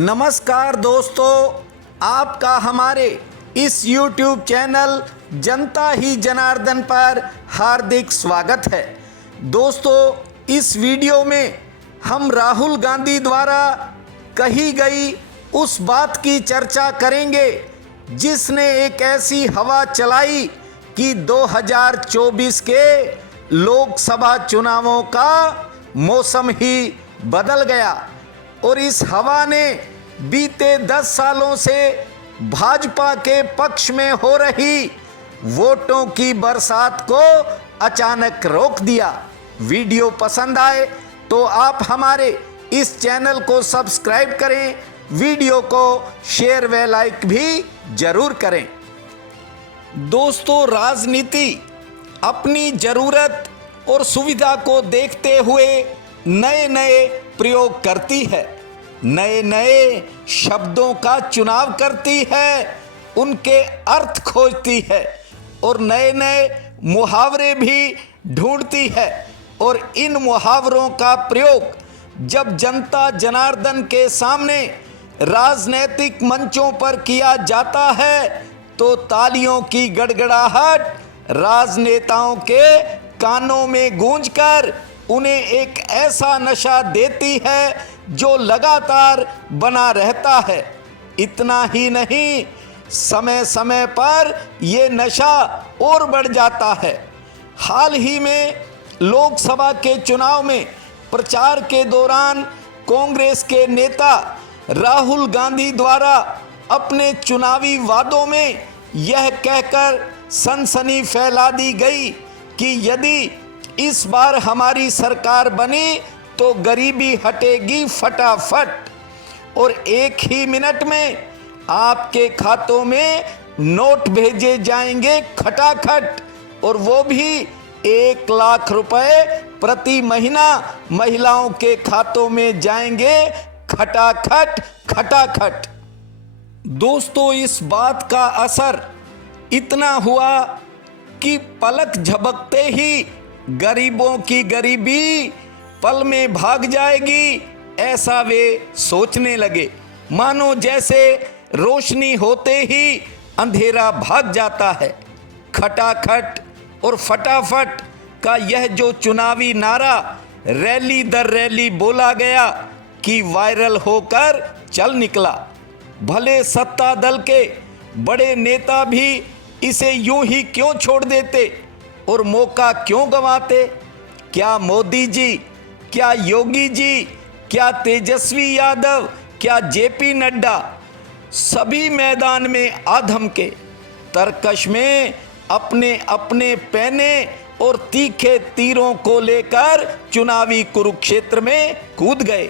नमस्कार दोस्तों, आपका हमारे इस YouTube चैनल जनता ही जनार्दन पर हार्दिक स्वागत है। दोस्तों, इस वीडियो में हम राहुल गांधी द्वारा कही गई उस बात की चर्चा करेंगे जिसने एक ऐसी हवा चलाई कि 2024 के लोकसभा चुनावों का मौसम ही बदल गया और इस हवा ने बीते 10 सालों से भाजपा के पक्ष में हो रही वोटों की बरसात को अचानक रोक दिया। वीडियो पसंद आए तो आप हमारे इस चैनल को सब्सक्राइब करें, वीडियो को शेयर व लाइक भी जरूर करें। दोस्तों, राजनीति अपनी जरूरत और सुविधा को देखते हुए नए नए प्रयोग करती है, नए नए शब्दों का चुनाव करती है, उनके अर्थ खोजती है और नए नए मुहावरे भी ढूंढती है। और इन मुहावरों का प्रयोग जब जनता जनार्दन के सामने राजनीतिक मंचों पर किया जाता है तो तालियों की गड़गड़ाहट राजनेताओं के कानों में गूंजकर उन्हें एक ऐसा नशा देती है जो लगातार बना रहता है। इतना ही नहीं, समय समय पर ये नशा और बढ़ जाता है। हाल ही में लोकसभा के चुनाव में प्रचार के दौरान कांग्रेस के नेता राहुल गांधी द्वारा अपने चुनावी वादों में यह कहकर सनसनी फैला दी गई कि यदि इस बार हमारी सरकार बनी तो गरीबी हटेगी फटाफट और एक ही मिनट में आपके खातों में नोट भेजे जाएंगे खटाखट, और वो भी 1 लाख रुपए प्रति महीना महिलाओं के खातों में जाएंगे खटाखट खटाखट। दोस्तों, इस बात का असर इतना हुआ कि पलक झपकते ही गरीबों की गरीबी पल में भाग जाएगी, ऐसा वे सोचने लगे। मानो जैसे रोशनी होते ही अंधेरा भाग जाता है। खटाखट और फटाफट का यह जो चुनावी नारा रैली दर रैली बोला गया कि वायरल होकर चल निकला। भले सत्ता दल के बड़े नेता भी इसे यूं ही क्यों छोड़ देते और मौका क्यों गंवाते। क्या मोदी जी, क्या योगी जी, क्या तेजस्वी यादव, क्या जेपी नड्डा, सभी मैदान में आधम के तरकश में अपने अपने पैने और तीखे तीरों को लेकर चुनावी कुरुक्षेत्र में कूद गए।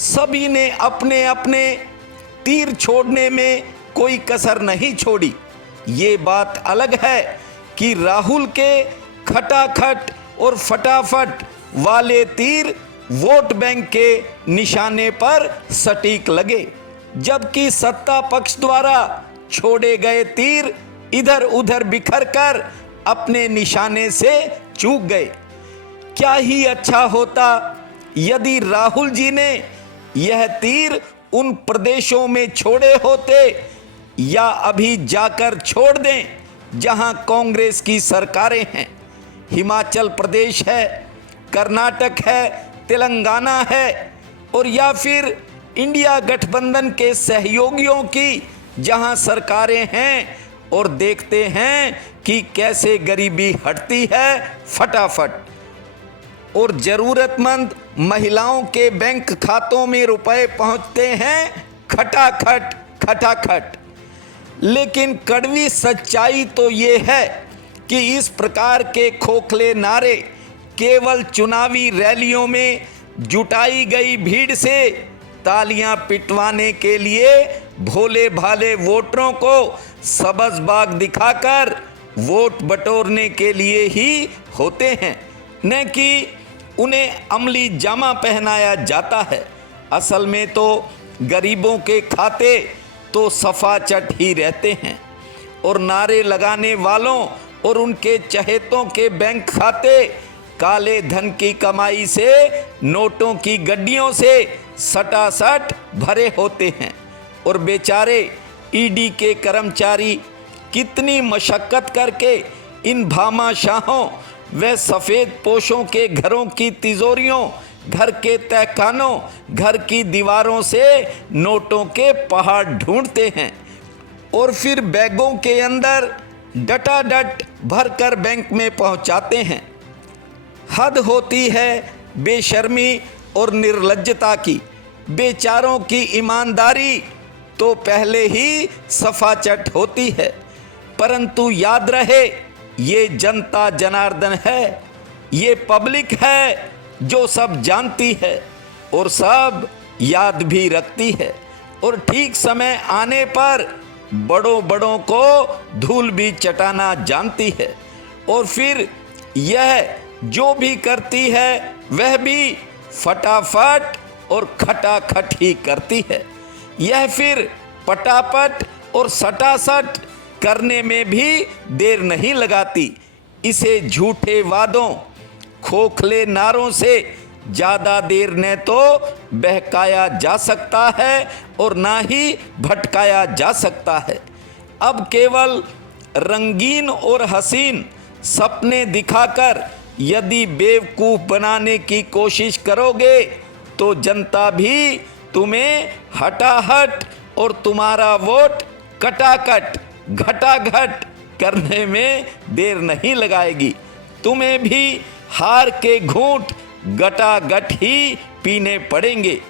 सभी ने अपने अपने तीर छोड़ने में कोई कसर नहीं छोड़ी। ये बात अलग है कि राहुल के खटाखट और फटाफट वाले तीर वोट बैंक के निशाने पर सटीक लगे, जबकि सत्ता पक्ष द्वारा छोड़े गए तीर इधर उधर बिखर कर अपने निशाने से चूक गए। क्या ही अच्छा होता यदि राहुल जी ने यह तीर उन प्रदेशों में छोड़े होते, या अभी जाकर छोड़ दें जहां कांग्रेस की सरकारें हैं। हिमाचल प्रदेश है, कर्नाटक है, तेलंगाना है, और या फिर इंडिया गठबंधन के सहयोगियों की जहां सरकारें हैं, और देखते हैं कि कैसे गरीबी हटती है फटाफट और ज़रूरतमंद महिलाओं के बैंक खातों में रुपए पहुंचते हैं खटाखट खटाखट। लेकिन कड़वी सच्चाई तो ये है कि इस प्रकार के खोखले नारे केवल चुनावी रैलियों में जुटाई गई भीड़ से तालियां पिटवाने के लिए भोले भाले वोटरों को सबज बाग दिखाकर वोट बटोरने के लिए ही होते हैं, न कि उन्हें अमली जामा पहनाया जाता है। असल में तो गरीबों के खाते तो सफाचट ही रहते हैं और नारे लगाने वालों और उनके चहेतों के बैंक खाते काले धन की कमाई से, नोटों की गड्डियों से सटासट भरे होते हैं और बेचारे ईडी के कर्मचारी कितनी मशक्कत करके इन भामाशाहों व सफ़ेद पोशों के घरों की तिजोरियों, घर के तहखानों, घर की दीवारों से नोटों के पहाड़ ढूंढते हैं और फिर बैगों के अंदर डटाडट भरकर बैंक में पहुंचाते हैं। हद होती है बेशर्मी और निर्लज्जता की। बेचारों की ईमानदारी तो पहले ही सफाचट होती है, परंतु याद रहे ये जनता जनार्दन है, ये पब्लिक है जो सब जानती है और सब याद भी रखती है और ठीक समय आने पर बड़ों बड़ों को धूल भी चटाना जानती है और फिर यह जो भी करती है वह भी फटाफट और खटाखट ही करती है। यह फिर पटापट और सटासट करने में भी देर नहीं लगाती। इसे झूठे वादों, खोखले नारों से ज़्यादा देर न तो बहकाया जा सकता है और ना ही भटकाया जा सकता है। अब केवल रंगीन और हसीन सपने दिखाकर यदि बेवकूफ़ बनाने की कोशिश करोगे तो जनता भी तुम्हें हटाहट और तुम्हारा वोट कटाकट घटाघट करने में देर नहीं लगाएगी। तुम्हें भी हार के घूंट गटागट ही पीने पड़ेंगे।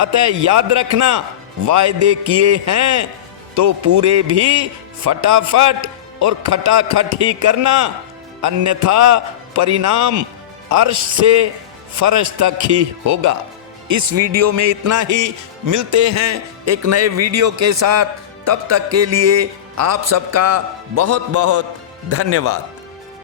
अतः याद रखना, वायदे किए हैं तो पूरे भी फटाफट और खटाखट ही करना, अन्यथा परिणाम अर्श से फर्श तक ही होगा। इस वीडियो में इतना ही। मिलते हैं एक नए वीडियो के साथ। तब तक के लिए आप सबका बहुत बहुत धन्यवाद।